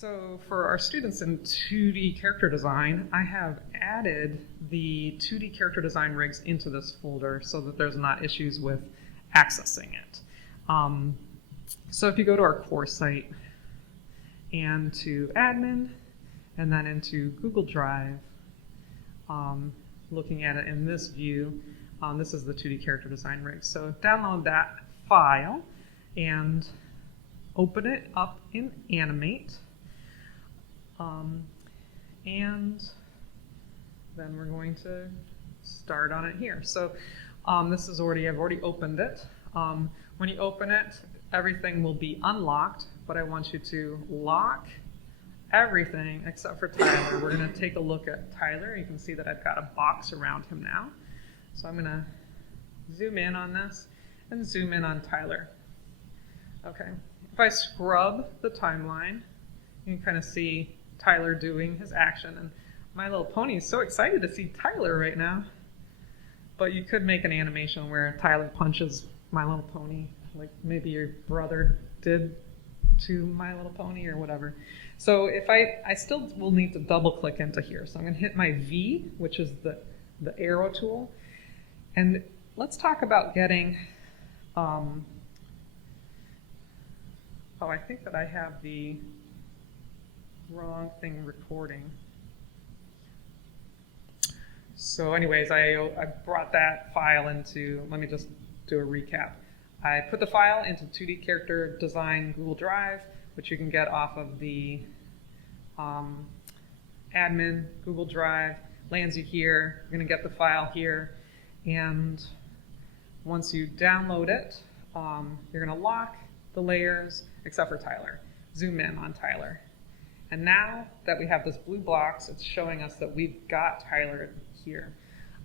So for our students in 2D character design, I have added the 2D character design rigs into this folder so that there's not issues with accessing it. So if you go to our course site and to admin and then into Google Drive, looking at it in this view, this is the 2D character design rig. So download that file and open it up in Animate. And then we're going to start on it here. So this is I've already opened it. When you open it, everything will be unlocked, but I want you to lock everything except for Tyler. We're going to take a look at Tyler. You can see that I've got a box around him now. So I'm going to zoom in on this and zoom in on Tyler. Okay, if I scrub the timeline, you can kind of see Tyler doing his action. And My Little Pony is so excited to see Tyler right now. But you could make an animation where Tyler punches My Little Pony, like maybe your brother did to My Little Pony or whatever. So if I still will need to double click into here. So I'm going to hit my V, which is the arrow tool. And let's talk about getting, I think that I have the wrong thing recording. So anyways, I brought that file into, let me just do a recap. I put the file into 2D Character Design Google Drive, which you can get off of the admin Google Drive. Lands you here. You're going to get the file here. And once you download it, you're going to lock the layers, except for Tyler. Zoom in on Tyler. And now that we have this blue box, it's showing us that we've got Tyler here.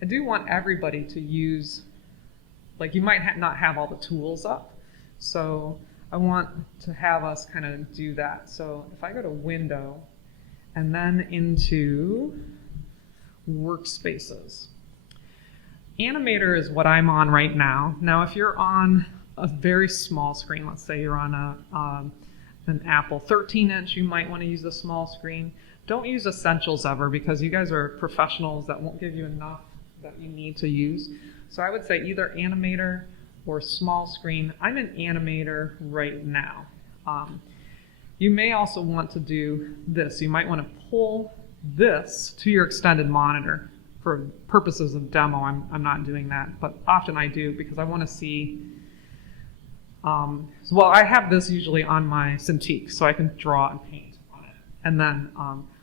I do want everybody to use, like you might not have all the tools up, so I want to have us kind of do that. So if I go to Window and then into Workspaces. Animator is what I'm on right now. Now if you're on a very small screen, let's say you're on an Apple 13-inch, you might want to use the small screen. Don't use Essentials ever because you guys are professionals that won't give you enough that you need to use. So I would say either Animator or small screen. I'm in Animator right now. You may also want to do this. You might want to pull this to your extended monitor. For purposes of demo, I'm not doing that, but often I do because I want to see. Well, I have this usually on my Cintiq, so I can draw and paint on it. And then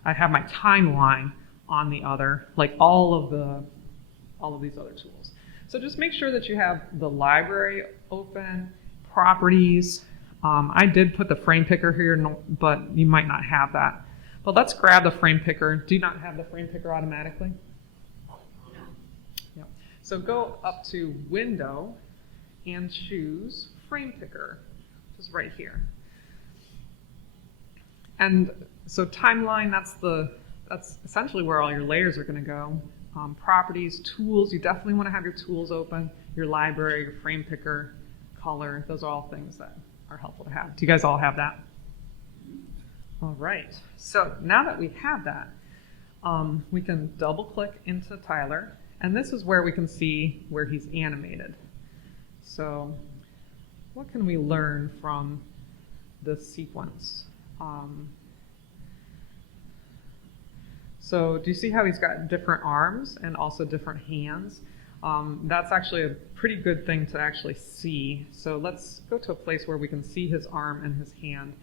I have my timeline on the other, like all of these other tools. So just make sure that you have the library open, properties. I did put the frame picker here, but you might not have that. But let's grab the frame picker. Do you not have the frame picker automatically? Yeah. So go up to Window and choose Frame Picker, which is right here. And so timeline, that's essentially where all your layers are going to go. Properties, tools, you definitely want to have your tools open, your library, your frame picker, color, those are all things that are helpful to have. Do you guys all have that? All right, so now that we have that, we can double click into Tyler, and this is where we can see where he's animated. So what can we learn from this sequence? So do you see how he's got different arms and also different hands? That's actually a pretty good thing to actually see. So let's go to a place where we can see his arm and his hand.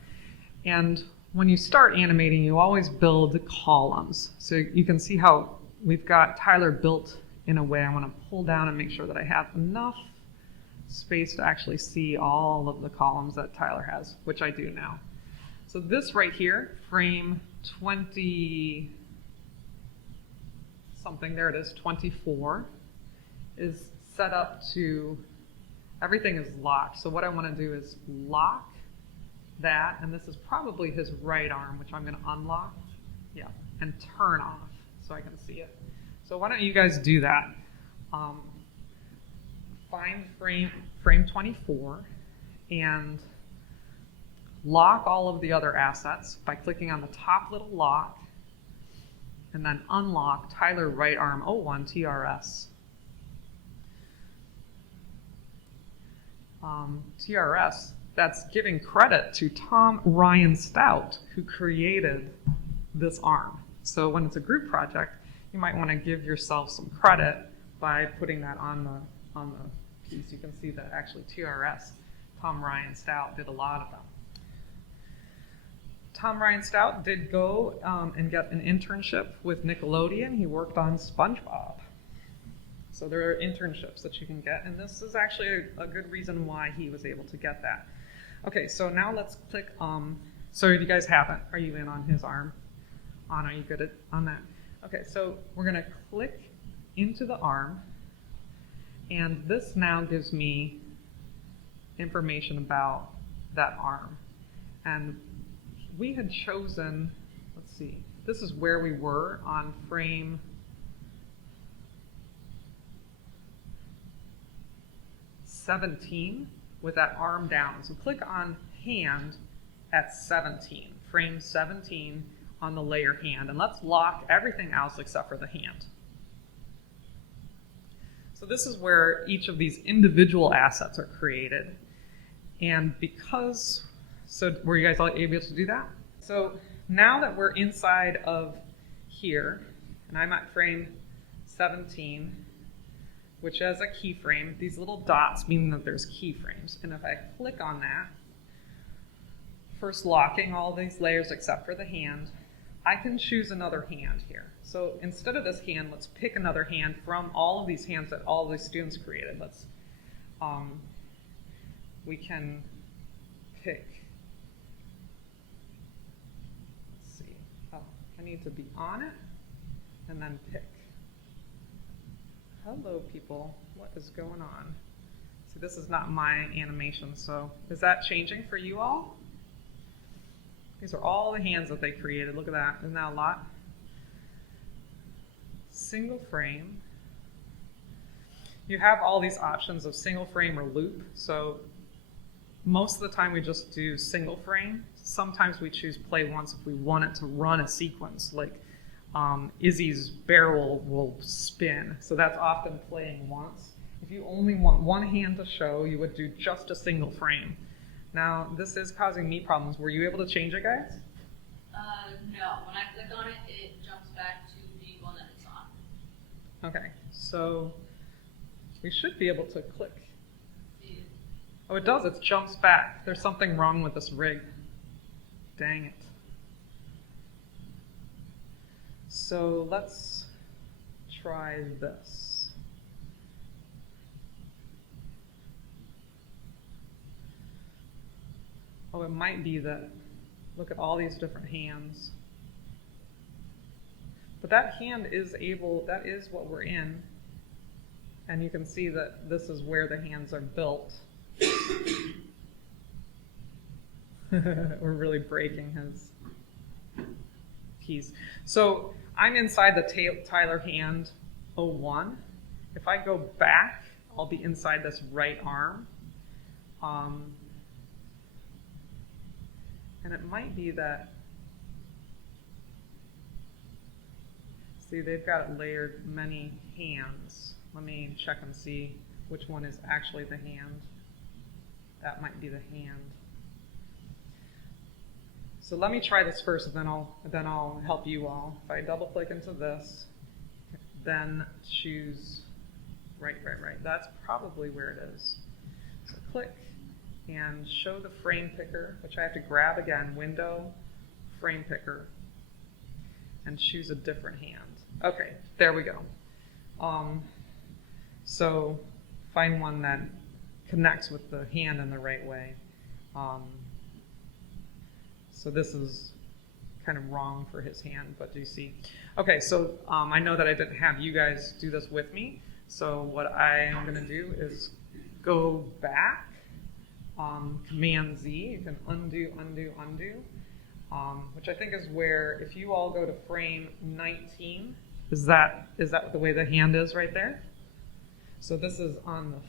And when you start animating, you always build columns. So you can see how we've got Tyler built in a way. I want to pull down and make sure that I have enough space to actually see all of the columns that Tyler has, which I do now. So this right here, frame 20 something, there it is, 24, is set up to, everything is locked. So what I want to do is lock that, and this is probably his right arm, which I'm going to unlock, yeah, and turn off so I can see it. So why don't you guys do that? Find frame 24 and lock all of the other assets by clicking on the top little lock, and then unlock Tyler right arm 01 TRS. TRS, that's giving credit to Tom Ryan Stout, who created this arm. So when it's a group project, you might want to give yourself some credit by putting that on the piece. You can see that actually TRS, Tom Ryan Stout, did a lot of them. Tom Ryan Stout did go and get an internship with Nickelodeon. He worked on SpongeBob. So there are internships that you can get, and this is actually a good reason why he was able to get that. Okay, so now let's click, so you guys haven't, are you in on his arm? Are you good on that? Okay, so we're gonna click into the arm, and this now gives me information about that arm. And we had chosen, let's see, this is where we were on frame 17 with that arm down. So click on hand at 17, frame 17 on the layer hand, and let's lock everything else except for the hand. So this is where each of these individual assets are created. And because, so were you guys all able to do that? So now that we're inside of here, and I'm at frame 17, which has a keyframe. These little dots mean that there's keyframes. And if I click on that, first locking all these layers except for the hand, I can choose another hand here. So instead of this hand, let's pick another hand from all of these hands that all of these students created. Let's, we can pick, let's see, oh, I need to be on it and then pick. Hello, people. What is going on? See, this is not my animation, so is that changing for you all? These are all the hands that they created. Look at that. Isn't that a lot? Single frame. You have all these options of single frame or loop. So most of the time we just do single frame. Sometimes we choose play once if we want it to run a sequence, like Izzy's barrel will spin, so that's often playing once. If you only want one hand to show, you would do just a single frame. Now, this is causing me problems. Were you able to change it, guys? No. When I click on it, it jumps back to the one that it's on. Okay, so we should be able to click. Yeah. Oh, it does. It jumps back. There's something wrong with this rig. Dang it. So let's try this. Oh, it might be that, look at all these different hands. But that hand is able, that is what we're in. And you can see that this is where the hands are built. We're really breaking his keys. So I'm inside the Tyler hand 01. If I go back, I'll be inside this right arm. And it might be that, see, they've got layered many hands. Let me check and see which one is actually the hand. That might be the hand. So let me try this first, and then I'll help you all. If I double click into this, then choose right. That's probably where it is. So click and show the frame picker, which I have to grab again, window, frame picker, and choose a different hand. Okay, there we go. So find one that connects with the hand in the right way. So this is kind of wrong for his hand, but do you see? Okay, so I know that I didn't have you guys do this with me. So what I am going to do is go back, Command Z. You can undo, which I think is where, if you all go to frame 19, is that the way the hand is right there? So this is on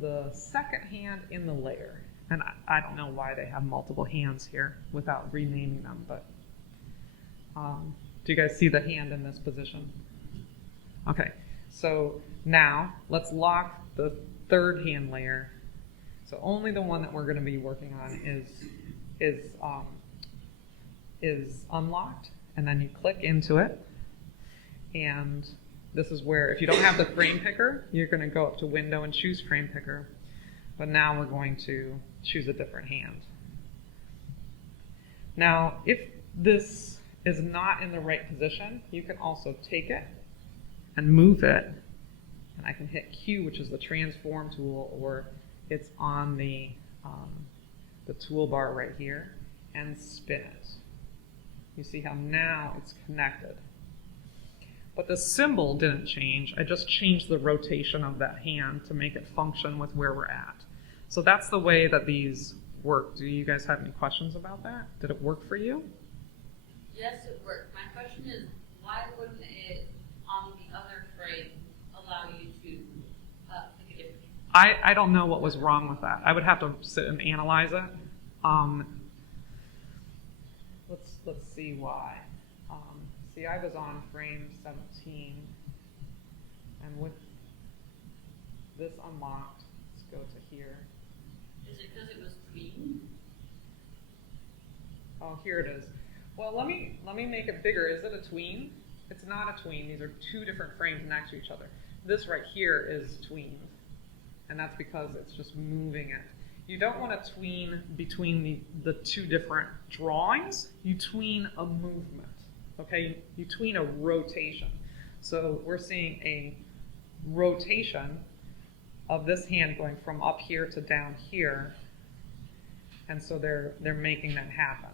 the second hand in the layer. And I don't know why they have multiple hands here without renaming them, but do you guys see the hand in this position? Okay, so now let's lock the third hand layer. So only the one that we're going to be working on is unlocked, and then you click into it, and this is where, if you don't have the frame picker, you're going to go up to Window and choose Frame Picker, but now we're going to choose a different hand. Now, if this is not in the right position, you can also take it and move it, and I can hit Q, which is the transform tool, or it's on the toolbar right here, and spin it. You see how now it's connected. But the symbol didn't change. I just changed the rotation of that hand to make it function with where we're at. So that's the way that these work. Do you guys have any questions about that? Did it work for you? Yes, it worked. My question is, why wouldn't it, on the other frame, allow you to pick a different hand? I don't know what was wrong with that. I would have to sit and analyze it. Let's see why. See, I was on frame 17, and with this unlocked, let's go to here. Is it because it was tween? Oh, here it is. Well, let me make it bigger. Is it a tween? It's not a tween. These are two different frames next to each other. This right here is tweened, and that's because it's just moving it. You don't want to tween between the two different drawings. You tween a movement. Okay, you tween a rotation. So we're seeing a rotation of this hand going from up here to down here, and so they're making that happen.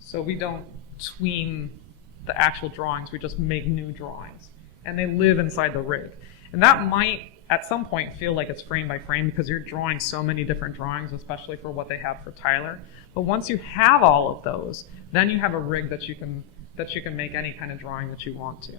So we don't tween the actual drawings, we just make new drawings, and they live inside the rig. And that might at some point feel like it's frame by frame because you're drawing so many different drawings, especially for what they have for Tyler. But once you have all of those, then you have a rig that you can make any kind of drawing that you want to.